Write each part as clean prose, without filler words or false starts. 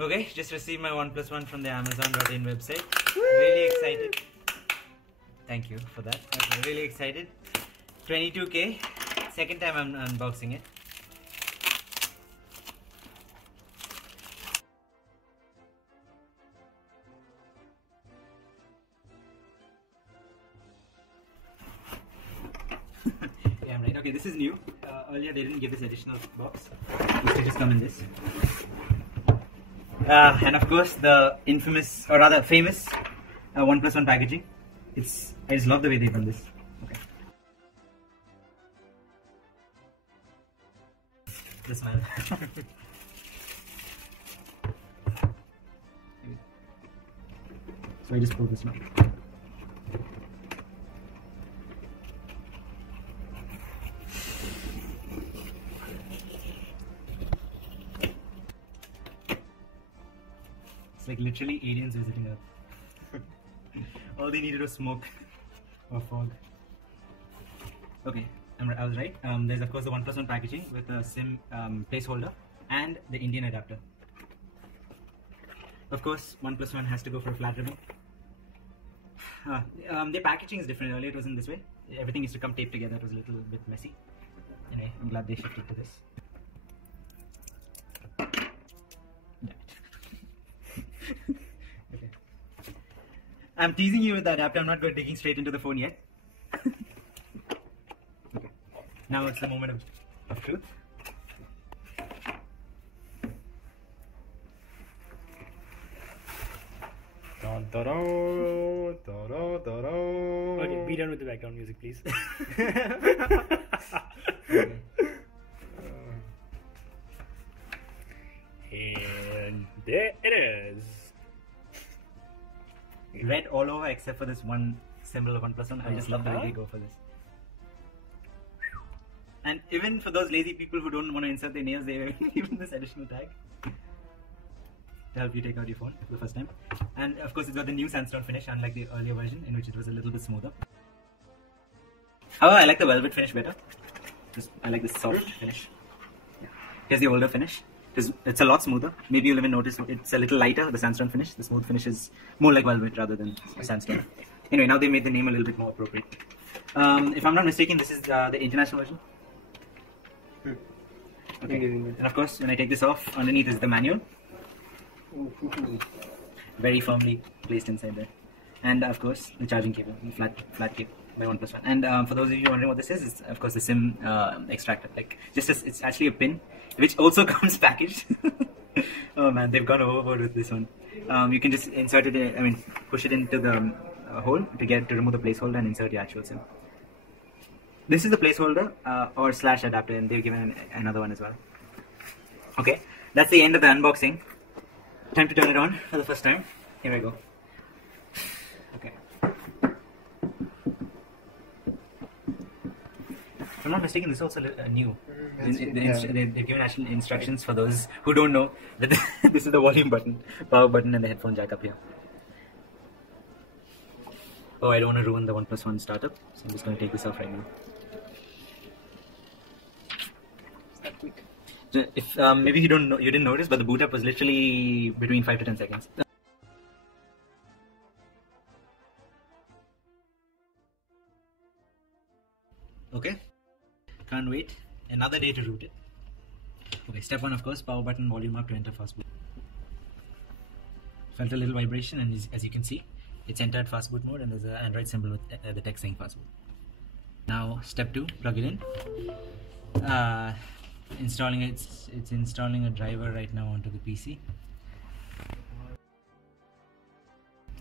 Okay, just received my OnePlus One from the Amazon.in website. Really excited. Thank you for that. Okay, really excited. 22K. Second time I'm unboxing it. Yeah, I'm right. Okay, this is new. Earlier they didn't give this additional box. It used to just come in this. And of course the infamous, or rather famous, OnePlus One packaging. I just love the way they've done this. Okay. The smell. So I just pulled this one. It's like literally aliens visiting Earth. All they needed was smoke or fog. Okay, I was right. There's of course the OnePlus One packaging with a SIM placeholder and the Indian adapter. Of course, OnePlus One has to go for a flat ribbon. The packaging is different. Earlier it was in this way. Everything used to come taped together. It was a little bit messy. Anyway, I'm glad they shifted to this. Okay. I'm teasing you with the adapter. I'm not going digging straight into the phone yet. Okay. Now it's the moment of truth. Dun, da, da, da, da, da, da. Okay, be done with the background music, please. Okay. And there it is. Red all over except for this one symbol of OnePlus One. I just love the way they go for this. And even for those lazy people who don't want to insert their nails, they given this additional tag to help you take out your phone for the first time. And of course it's got the new sandstone finish, unlike the earlier version in which it was a little bit smoother. However, I like the velvet finish better. I like this soft finish. Yeah. Here's the older finish. It's a lot smoother. Maybe you'll even notice it's a little lighter, the sandstone finish. The smooth finish is more like velvet rather than sandstone. Anyway, now they made the name a little bit more appropriate. If I'm not mistaken, this is the international version. Okay. And of course, when I take this off, underneath is the manual. Very firmly placed inside there. And of course, the charging cable, the flat cable by OnePlus One. And for those of you wondering what this is, it's of course the SIM extractor. Like it's actually a pin, which also comes packaged. Oh man, they've gone overboard with this one. You can just insert it. Push it into the hole to remove the placeholder and insert your actual SIM. This is the placeholder or slash adapter, and they've given another one as well. Okay, that's the end of the unboxing. Time to turn it on for the first time. Here we go. Okay. If I'm not mistaken, this is also new. They've given actual instructions for those who don't know that this is the volume button, power button, and the headphone jack up here. Oh, I don't want to ruin the OnePlus One startup, so I'm just going to take this off right now. If maybe you didn't notice, but the boot up was literally between 5 to 10 seconds. Okay, can't wait. Another day to root it. Okay, step 1, of course, power button, volume up to enter fast boot. Felt a little vibration, and as you can see, it's entered fast boot mode, and there's an Android symbol with the text saying fast boot. Now, step 2, plug it in. It's installing a driver right now onto the PC.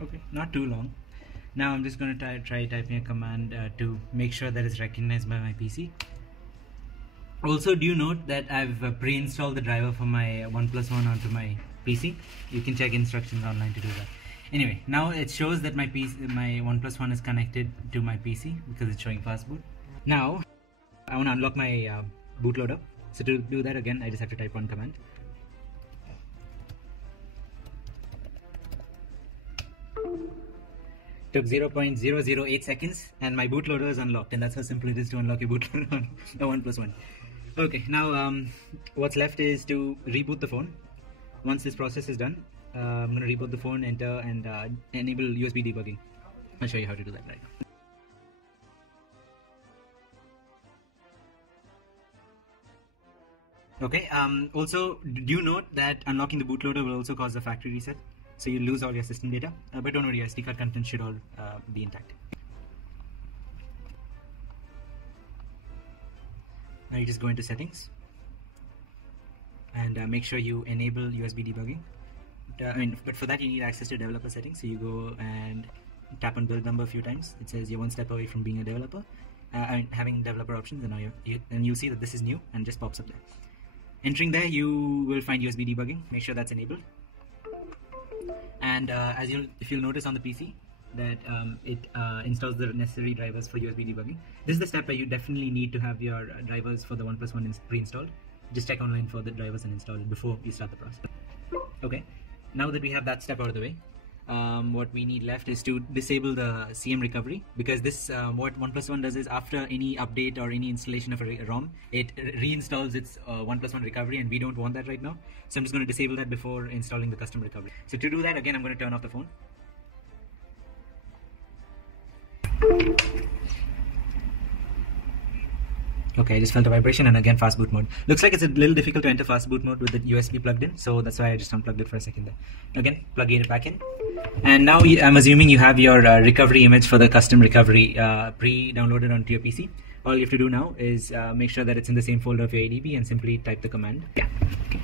Okay, not too long. Now I'm just going to try typing a command to make sure that it's recognized by my PC. Also, do you note that I've pre-installed the driver for my OnePlus One onto my PC? You can check instructions online to do that. Anyway, now it shows that my OnePlus One is connected to my PC because it's showing fast boot. Now I want to unlock my bootloader. So to do that, again, I just have to type one command. Took 0.008 seconds and my bootloader is unlocked, and that's how simple it is to unlock your bootloader on the OnePlus One. Okay, now what's left is to reboot the phone. once this process is done, I'm going to reboot the phone, enter, and enable USB debugging. I'll show you how to do that right now. Okay, also do note that unlocking the bootloader will also cause a factory reset, so you lose all your system data, but don't worry, your SD card content should all be intact. Now you just go into settings and make sure you enable USB debugging. But for that you need access to developer settings, so you go and tap on build number a few times. It says you're one step away from being a developer, having developer options, and now you'll see that this is new and just pops up there. Entering there, you will find USB debugging. Make sure that's enabled. And if you'll notice on the PC that it installs the necessary drivers for USB debugging. This is the step where you definitely need to have your drivers for the OnePlus One pre-installed. Just check online for the drivers and install it before you start the process. Okay, now that we have that step out of the way, what we need left is to disable the CM recovery, because this what OnePlus One does is after any update or any installation of a ROM, it reinstalls its OnePlus One recovery, and we don't want that right now. So I'm just going to disable that before installing the custom recovery. So to do that, again, I'm going to turn off the phone. Okay, I just felt a vibration, and again fast boot mode. Looks like it's a little difficult to enter fast boot mode with the USB plugged in, so that's why I just unplugged it for a second there. Again, plug it back in. And now I'm assuming you have your recovery image for the custom recovery pre-downloaded onto your PC. All you have to do now is make sure that it's in the same folder of your ADB and simply type the command. Yeah. Okay.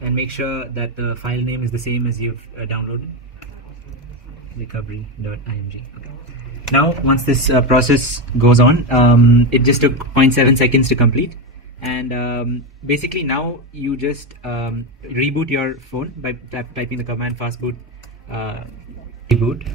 And make sure that the file name is the same as you've downloaded, recovery.img. Okay. Now, once this process goes on, it just took 0.7 seconds to complete, and basically now you just reboot your phone by typing the command fastboot reboot.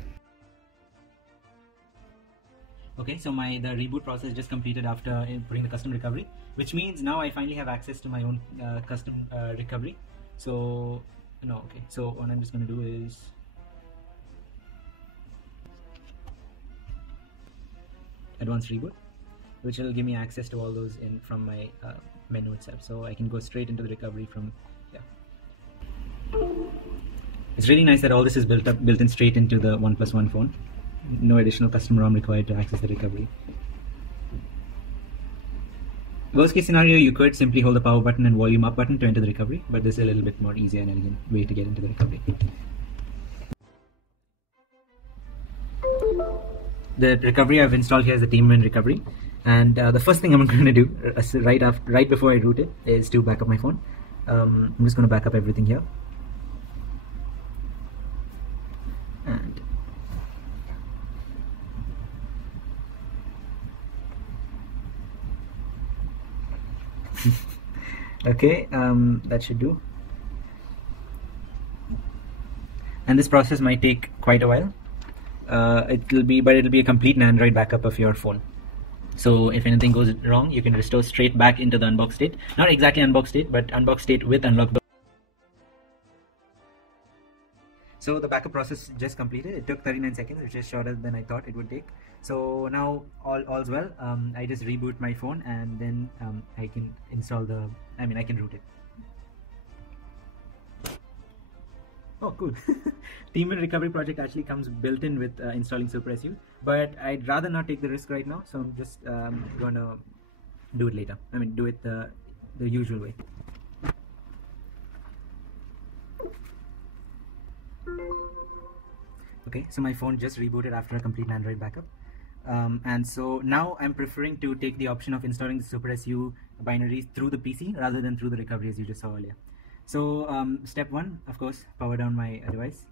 Okay, so the reboot process just completed after putting the custom recovery, which means now I finally have access to my own custom recovery. So so what I'm just going to do is advanced reboot, which will give me access to all those from my menu itself, so I can go straight into the recovery from here. It's really nice that all this is built in straight into the OnePlus One phone. No additional custom ROM required to access the recovery. Worst case scenario, you could simply hold the power button and volume up button to enter the recovery, but this is a little bit more easier and elegant way to get into the recovery. The recovery I've installed here is the Team Win recovery, and the first thing I'm going to do right before I root it is to back up my phone. I'm just going to back up everything here, and okay, that should do. And this process might take quite a while. It'll be a complete Android backup of your phone. So if anything goes wrong, you can restore straight back into the unboxed state. Not exactly unboxed state, but unboxed state with unlocked. So the backup process just completed. It took 39 seconds, which is shorter than I thought it would take. So now all's well. I just reboot my phone, and then I can install I can root it. Oh, cool. Team Win recovery project actually comes built in with installing SuperSU, but I'd rather not take the risk right now, so I'm just gonna do it later. Do it the usual way. Okay, so my phone just rebooted after a complete Android backup. And so now I'm preferring to take the option of installing the SuperSU binaries through the PC rather than through the recovery, as you just saw earlier. So step one, of course, power down my device.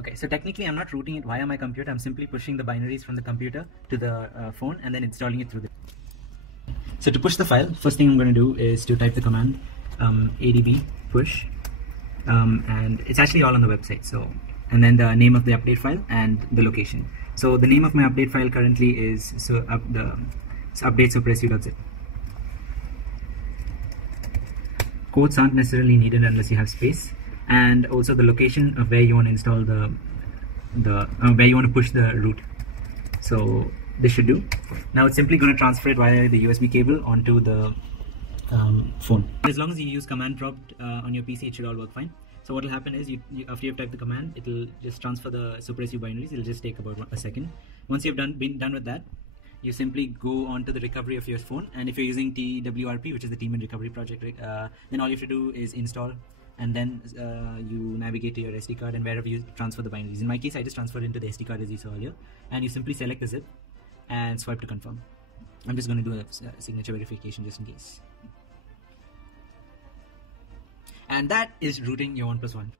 Okay, so technically I'm not rooting it via my computer. I'm simply pushing the binaries from the computer to the phone and then installing it through the. So to push the file, first thing I'm going to do is to type the command adb push, and it's actually all on the website. So, and then the name of the update file and the location. So the name of my update file currently is update supersu.zip. Quotes aren't necessarily needed unless you have space, and also the location of where you want to install the where you want to push the root. So this should do. Now it's simply going to transfer it via the USB cable onto the phone. As long as you use command prompt on your PC, it should all work fine. So what will happen is, after you've typed the command, it will just transfer the SuperSU binaries. It'll just take about a second. Once you've been done with that, you simply go on to the recovery of your phone, and if you're using TWRP, which is the Team and Recovery Project, then all you have to do is install, and then you navigate to your SD card and wherever you transfer the binaries. In my case, I just transferred into the SD card as you saw earlier, and you simply select the zip and swipe to confirm. I'm just going to do a signature verification just in case. And that is rooting your OnePlus One.